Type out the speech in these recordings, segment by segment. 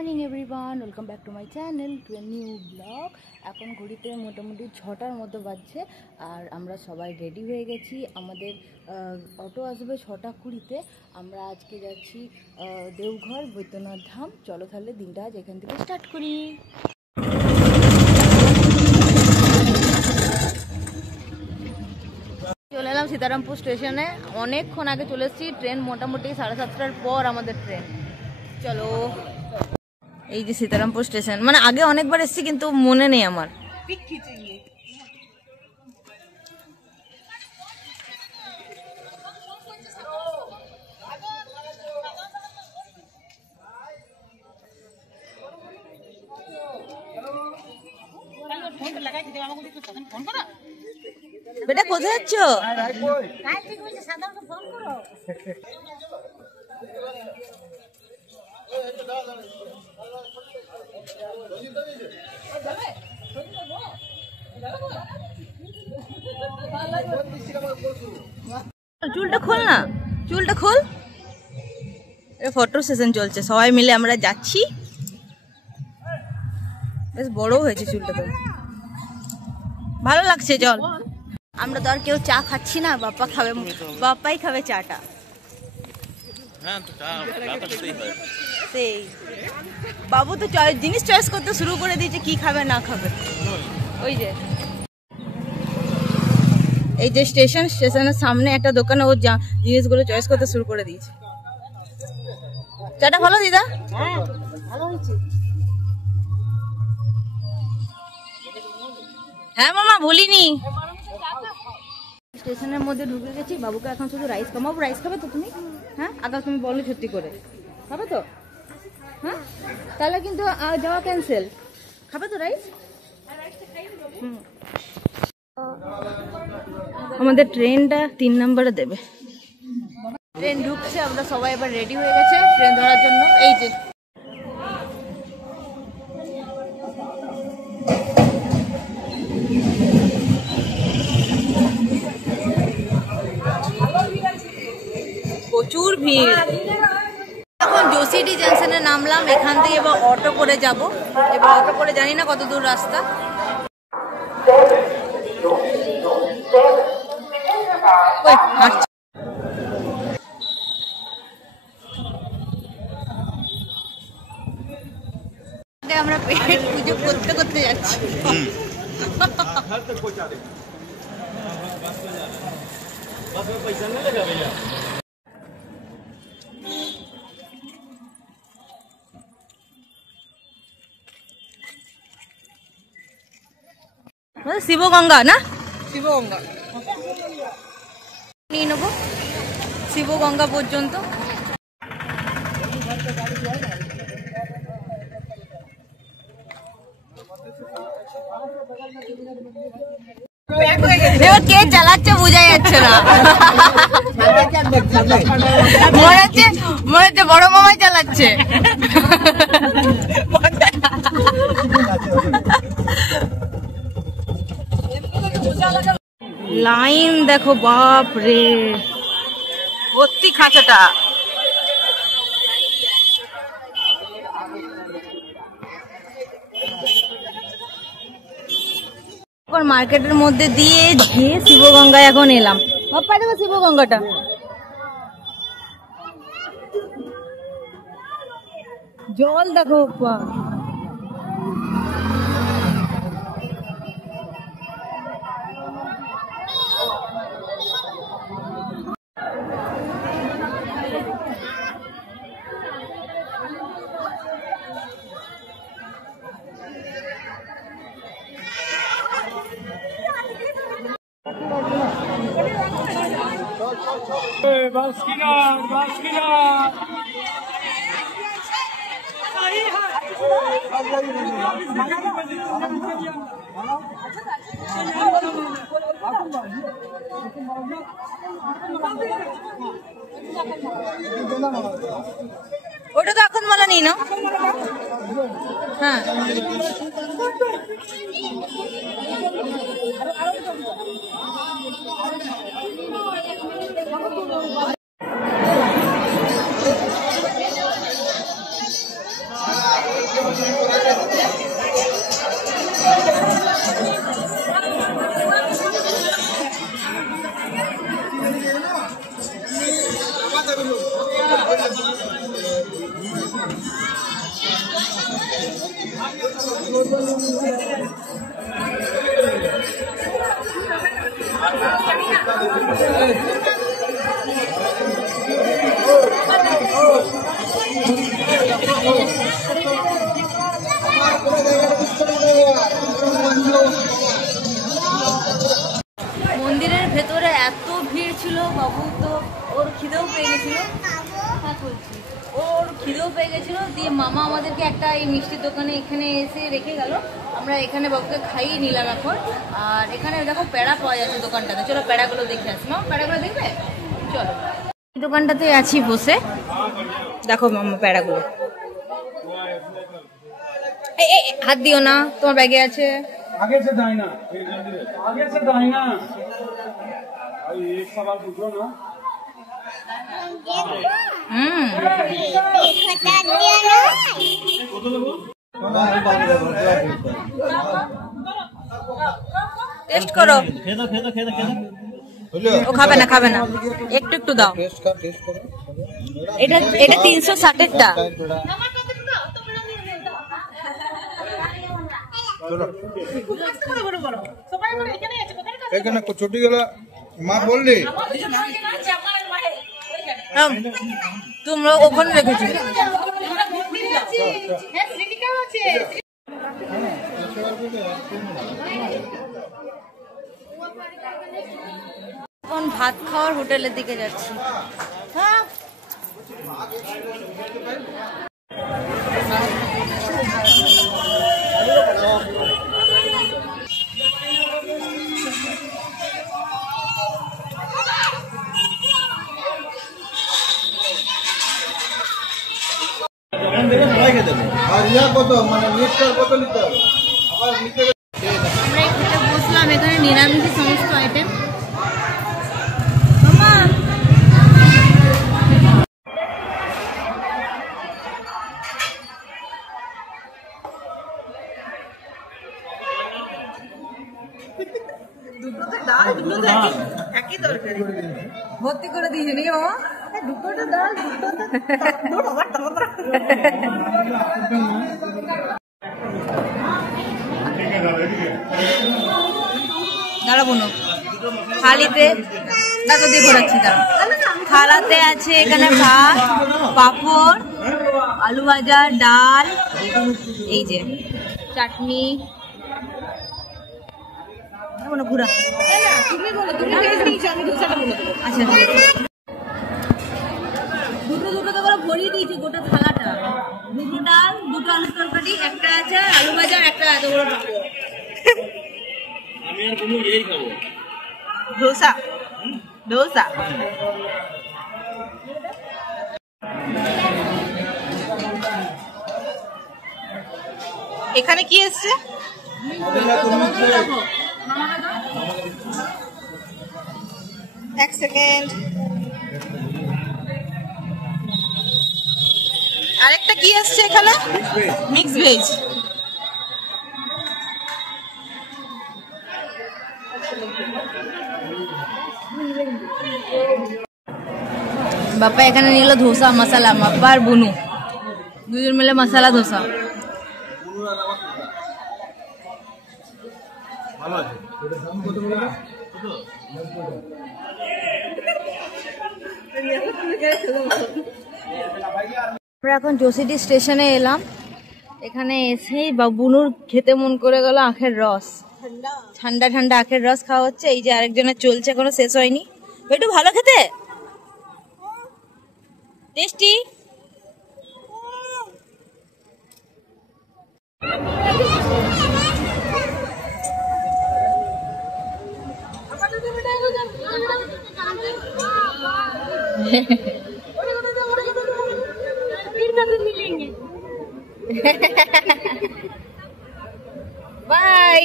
Morning everyone, welcome back to my channel to a new blog. এখন ঘড়িতে মোটামুটি 6টার মতো বাজছে আর আমরা সবাই রেডি হয়ে গেছি। আমাদের অটো আসবে 6:20-তে। আমরা আজকে যাচ্ছি দেওঘর বৈদ্যনাথ ধাম। চলো তাহলে দিনটা আজ এখান থেকে স্টার্ট করি। চলে এলাম সীতারামপুর স্টেশনে। অনেকক্ষণ আগে চলে এসেছি। ট্রেন মোটামুটি 7:30টার পর আমাদের ট্রেন। চলো, এই যে সীতারামপুর স্টেশন। মানে আগে অনেকবার এসেছি কিন্তু মনে নেই আমার। বেটা কোথায় যাচ্ছ? চুলটা খোল না, চুলটা খোল। ফটো সেশন চলছে, সবাই মিলে আমরা যাচ্ছি। বেশ বড় হয়েছে চুলটা, তো ভালো লাগছে। চল, আমরা তো আর কেউ চা খাচ্ছি না, বাপ্পা খাবে, বাপ্পাই খাবে চাটা। সেই বাবু তো জিনিস চয়েস করতে শুরু করে দিয়েছে, কি খাবে না খাবে। ওই যে এই যে স্টেশনের সামনে একটা দোকানে ও জিনিসগুলো চয়েস করতে শুরু করে দিয়েছে। চাটা ভালো দিদা? হ্যাঁ মামা, ভুলিনি। স্টেশনের মধ্যে ঢুকে গেছি। বাবুকে এখন শুধু রাইস খাবো। রাইস খাবে তো তুমি? হ্যাঁ, আগে তুমি বলো সত্যি করে খাবে তো? হ্যাঁ, তাহলে কিন্তু যাওয়া ক্যান্সেল। খাবে তো রাইস? আমাদের ট্রেনটা 3 নম্বরে দেবে। ট্রেন ঢুকছে, আমরা সবাই এবার রেডি হয়ে গেছে ট্রেন ধরার জন্য। এই যে প্রচুর ভিড়। এখন জোসিডি জংশনে নামলাম। এখান থেকে এবার অটো করে যাব। এবার অটো করে জানি না কত দূর রাস্তা। আমরা পেট পুজো করতে করতে যাচ্ছি। শিবগঙ্গা না? শিবগঙ্গা নিয়ে নেবো শিবগঙ্গা পর্যন্ত। কে চালাচ্ছে বোঝা যাচ্ছে না। মনে হচ্ছে বড় মামাই চালাচ্ছে। লাইন দেখো, বাপ রে, ভর্তি খাঁচাটা। মার্কেটের মধ্যে দিয়ে গিয়ে শিবগঙ্গায় এখন এলাম। বাপ্পা দেখো শিবগঙ্গাটা। জল দেখো বাপ্পা। ওটা তো এখন মালা নেই না? হ্যাঁ, এত ভিড় ছিল বাবু, তো ওর খিদেও পেয়ে গেছিল। হ্যাঁ বলছি, ওর খিদেও পেয়ে গেছিলো, দিয়ে মামা আমাদেরকে একটা এই মিষ্টির দোকানে এখানে এসে রেখে গেল। আমরা এখানে বাবুকে খাইয়ে নিলাম এখন। আর এখানে দেখো প্যাড়া পাওয়া যাচ্ছে দোকানটাতে, চলো প্যাড়াগুলো দেখে আসি। মামা প্যাড়াগুলো দেখবে, চলো। এই দোকানটাতে আছি বসে, দেখো মামা প্যাড়াগুলো। হাত দিও না, তোমার ব্যাগে আছে। आगे से दाहिना, आगे से दाहिना। एक सवाल पूछो ना। টেস্ট করো। ও খাবে না, খাবে না, একটু একটু দাও। এটা 360-এরটা। এখানে ছুটি গেল মা বললি তোমরা ওখানে রেখেছো। এখন ভাত খাওয়ার হোটেলের দিকে যাচ্ছি। হ্যাঁ আমরা খেতে বসলাম, এখানে নিরামিষ সমস্ত আইটেম। ভর্তি করে দিয়েছে নাকি বাবা? দুটোটা ডাল, দাঁড়াবো না থালিতে, দেখো দিয়ে ঘোরাচ্ছি। দাঁড়া, থালাতে আছে এখানে ভাত, পাঁপড়, আলু ভাজা, ডাল, এই যে চাটনি। ঘুরা আচ্ছা, দুটো দুটো তো করে ভরিয়ে দিয়েছি গোটা থালাটা। দুটো ডাল, দুটো আলু তরকারি, একটা আছে আলু ভাজা, একটা এত বড় পাঁপড়। আমি আর কোনো এই খাবো ধোসা, ধোসা। এখানে কি এসছে? এক সেকেন্ড, আরেকটা কি আসছে এখানে? Mix veg. বাপ্পা এখানে নিল ধোসা মশলা, বাপ্পা আর বুনু দুজন মিলে মশলা ধোসা। আমরা এখন জোসিডি স্টেশনে এলাম। এখানে এসেই বুনুর খেতে মন করে গেল আখের রস। ঠান্ডা ঠান্ডা আখের রস খাওয়া হচ্ছে। এই যে আরেকজনের চলছে, এখনো শেষ হয়নি। একটু ভালো খেতে, টেস্টি। Bye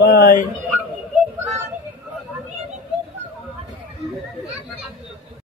bye.